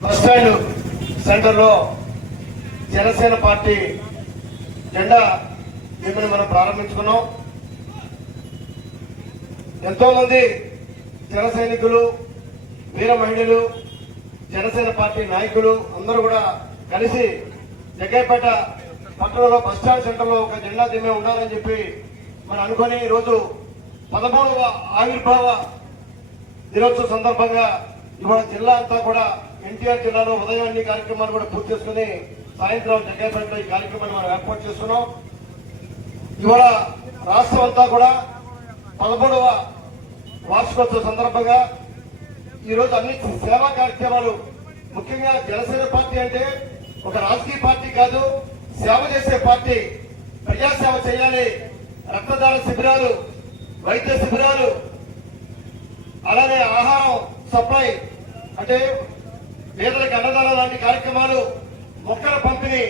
Bus stand centre లో Janasena party జెండా దీన్ని మనం ప్రారంభించుకున్నాం. ఎంతో మంది జన సైనికులు, వీర మహిళలు, జనసేన పార్టీ నాయకులు అందరూ కూడా కలిసి జగ్గైపేట పట్టణంలో బస్టాండ్ సెంటర్ లో ఒక జెండా దిమ్మే ఉండాలని చెప్పి మనం అనుకుని ఈరోజు 13వ ఆవిర్భావ దినోత్సవ సందర్భంగా ఇవాళ జిల్లా అంతా కూడా ఎన్టీఆర్ జిల్లాలో ఉదయం అన్ని కార్యక్రమాలు కూడా పూర్తి చేసుకుని సాయంత్రం జగ్గైపేటలో ఈ కార్యక్రమాన్ని మనం ఏర్పాటు చేసుకున్నాం. ఇవాళ రాష్ట్రం అంతా కూడా 13వ వార్షికోత్సవ సందర్భంగా ఈరోజు అన్ని సేవా కార్యక్రమాలు, ముఖ్యంగా జనసేన పార్టీ అంటే ఒక రాజకీయ పార్టీ కాదు, సేవ చేసే పార్టీ. ప్రజాసేవ చేయాలి. రక్తదాన శిబిరాలు, వైద్య శిబిరాలు, అలానే ఆహారం సప్లై అంటే పేదలకు అన్నదానం లాంటి కార్యక్రమాలు, మొక్కల పంపిణీ,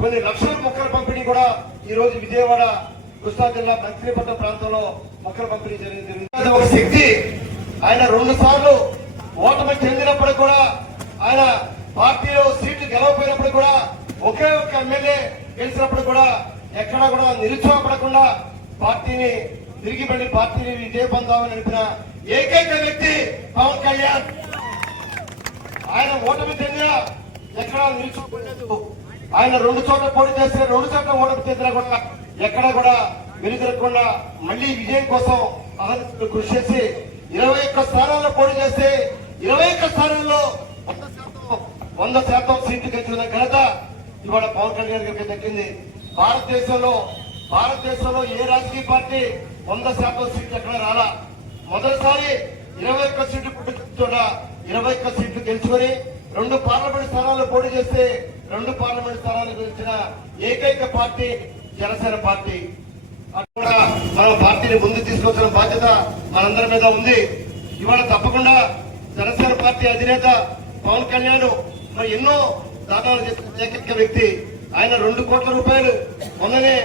కొన్ని లక్షల మొక్కల పంపిణీ కూడా ఈ రోజు విజయవాడ కృష్ణా జిల్లా మంత్రిపట్నం ప్రాంతంలో మొక్కల పంపిణీ జరిగింది. ఒక శక్తి. ఆయన 2 సార్లు ఓటమి చెందినప్పుడు కూడా, ఆయన పార్టీలో సీట్లు గెలవపోయినప్పుడు కూడా, ఒకే ఒక్క ఎమ్మెల్యే గెలిచినప్పుడు కూడా ఎక్కడా కూడా నిరుత్సాహపడకుండా పార్టీని తిరిగి మళ్ళీ పార్టీని విజయపొందామని నడిపిన ఏకైక వ్యక్తి పవన్ కళ్యాణ్. ఆయన ఓటమి చెందిన ఎక్కడా నిలుచుకోలేదు. ఆయన 2 చోట్ల పోటీ చేస్తే 2 చోట్ల ఓటమి చెందినా కూడా ఎక్కడా కూడా వెనుదిరగకుండా మళ్లీ విజయం కోసం అహర్నిశలు కృషి చేసి 21 స్థానాల్లో పోటీ చేస్తే 21 స్థానాల్లో 100% సీట్లు గెలిచిన ఘనత ఇవాళ పవన్ కళ్యాణ్ గారికి దక్కింది. భారతదేశంలో ఏ రాజకీయ పార్టీ 100% సీట్లు ఎక్కడ రాలా. మొదటిసారి 21 సీట్లు చోట 21 సీట్లు గెలుచుకొని 2 పార్లమెంట్ స్థానాల్లో పోటీ చేస్తే 2 పార్లమెంట్ స్థానాలు గెలిచిన ఏకైక పార్టీ జనసేన పార్టీ. అక్కడ మన పార్టీని ముందు తీసుకొచ్చిన బాధ్యత మనందరి మీద ఉంది. ఇవాళ తప్పకుండా జనసేన పార్టీ అధినేత పవన్ కళ్యాణ్ మరి ఎన్నో దానాలు చేసిన ఏకైక వ్యక్తి. ఆయన 2 కోట్ల రూపాయలు మొన్ననే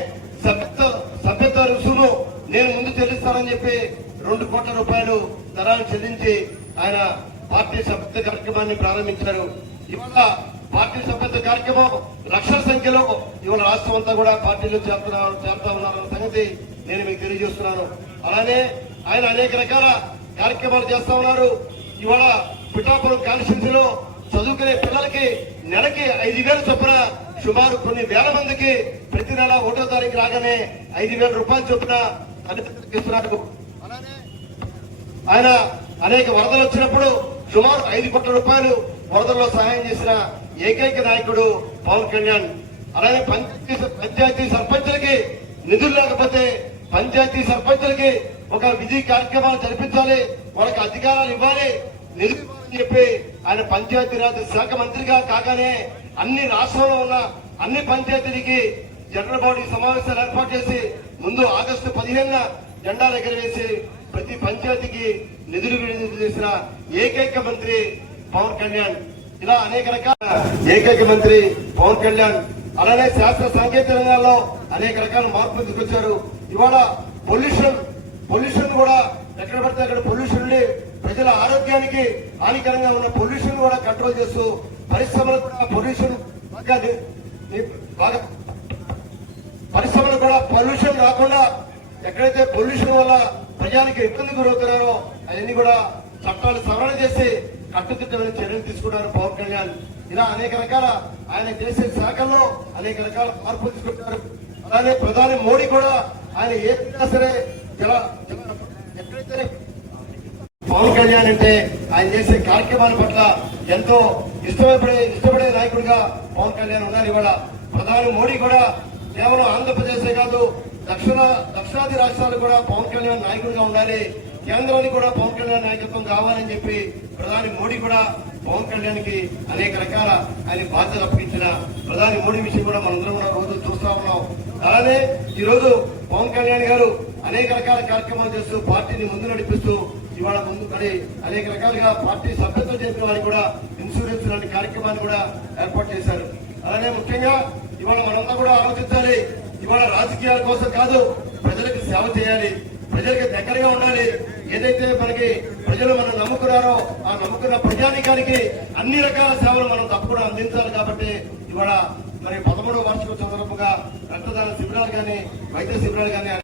సభ్యత్వ రుసుమును నేను ముందు చెల్లిస్తానని చెప్పి 2 కోట్ల రూపాయలు ధనాన్ని చెల్లించి ఆయన పార్టీ సభ్యత్వ కార్యక్రమాన్ని ప్రారంభించారు. ఇవాళ పార్టీ సభ్యత్వ కార్యక్రమం లక్షల సంఖ్యలో ఇవాళ రాష్ట్రం అంతా కూడా పార్టీలో చేరుతా ఉన్నారన్న సంగతి నేను మీకు తెలియజేస్తున్నాను. అలానే ఆయన అనేక రకాల కార్యక్రమాలు చేస్తా ఉన్నారు. ఇవాళ పిఠాపురం కాన్స్టిట్యూన్సీలో చదువుకునే పిల్లలకి నెలకి 5,000 చొప్పున సుమారు కొన్ని వేల మందికి ప్రతి నెల 1వ తారీఖు రాగానే 5,000 రూపాయలు చొప్పున తల్లిదండ్రులకు ఇస్తున్నారు. అలానే ఆయన అనేక వరదలు వచ్చినప్పుడు సుమారు 5 కోట్ల రూపాయలు వరదల్లో సహాయం చేసిన ఏకైక నాయకుడు పవన్ కళ్యాణ్. అలానే పంచాయతీ సర్పంచులకి నిధులు లేకపోతే పంచాయతీ సర్పంచులకి ఒక విధి కార్యక్రమాలు జరిపించాలి, వాళ్ళకి అధికారాలు ఇవ్వాలి, నిధులు ఇవ్వాలని చెప్పి ఆయన పంచాయతీరాజ్ శాఖ మంత్రిగా కాగానే అన్ని రాష్ట్రంలో ఉన్న అన్ని పంచాయతీలకి జనరల్ బాడీ సమావేశాలు ఏర్పాటు చేసి ముందు ఆగస్టు 15న జెండాలు ఎగరవేసి ప్రతి పంచాయతీకి నిధులు విడుదల చేసిన ఏకైక మంత్రి పవన్ కళ్యాణ్. ఇలా అనేక రకాల ఏకైక మంత్రి పవన్ కళ్యాణ్. అలానే శాస్త్ర సాంకేతిక రంగాల్లో అనేక రకాల మార్పులు తీసుకొచ్చారు. ఇవాళ పొల్యూషన్ కూడా ఎక్కడ పడితే అక్కడ పొల్యూషన్ ఉండి ప్రజల ఆరోగ్యానికి హానికరంగా ఉన్న పొల్యూషన్ కూడా కంట్రోల్ చేస్తూ పరిశ్రమలు కూడా పొల్యూషన్ రాకుండా ఎక్కడైతే పొల్యూషన్ వల్ల ప్రజానికి ఇబ్బంది గురవుతున్నారో అవన్నీ కూడా చట్టాలు సవరణ చేసి కట్టుదిట్టమైన చర్యలు తీసుకున్నారు పవన్ కళ్యాణ్. ఇలా అనేక రకాల ఆయన చేసే శాఖల్లో అనేక రకాల మార్పులు తీసుకుంటారు. అలానే ప్రధాని మోడీ కూడా ఆయన ఏదైనా సరే ఎక్కడైతే పవన్ కళ్యాణ్ అంటే ఆయన చేసే కార్యక్రమాల పట్ల ఎంతో ఇష్టపడే నాయకుడిగా పవన్ కళ్యాణ్ ఉన్నారు. ఇవాళ ప్రధాని మోడీ కూడా కేవలం ఆంధ్రప్రదేశే కాదు దక్షిణాది రాష్ట్రాలు కూడా పవన్ కళ్యాణ్ నాయకుడిగా ఉండాలి, కేంద్రానికి కూడా పవన్ కళ్యాణ్ నాయకత్వం కావాలని చెప్పి ప్రధాని మోడీ కూడా పవన్ కళ్యాణ్ కి అనేక రకాల ఆయన బాధ్యతలు అప్పగించిన ప్రధాని మోడీ విషయం కూడా మనందరం కూడా రోజు చూస్తా ఉన్నాం. అలానే ఈ రోజు పవన్ కళ్యాణ్ గారు అనేక రకాల కార్యక్రమాలు చేస్తూ పార్టీని ముందు నడిపిస్తూ ఇవాళ ముందు పడి అనేక రకాలుగా పార్టీ సభ్యత్వం చేసిన వారికి కూడా ఇన్సూరెన్స్ లాంటి కార్యక్రమాన్ని కూడా ఏర్పాటు చేశారు. అలానే ముఖ్యంగా ఇవాళ మనంతా కూడా ఆలోచించాలి. ఇవాళ రాజకీయాల కోసం కాదు, ప్రజలకు సేవ చేయాలి, ప్రజలకు దగ్గరగా ఉండాలి. ఏదైతే మనకి ప్రజలు మనం నమ్ముకున్నారో ఆ నమ్ముకున్న ప్రజానికానికి అన్ని రకాల సేవలు మనం తప్పకుండా అందించాలి. కాబట్టి ఇవాళ మరి 13వ వార్షిక సందర్భంగా రక్తదాన శిబిరాలు కానీ వైద్య శిబిరాలు కానీ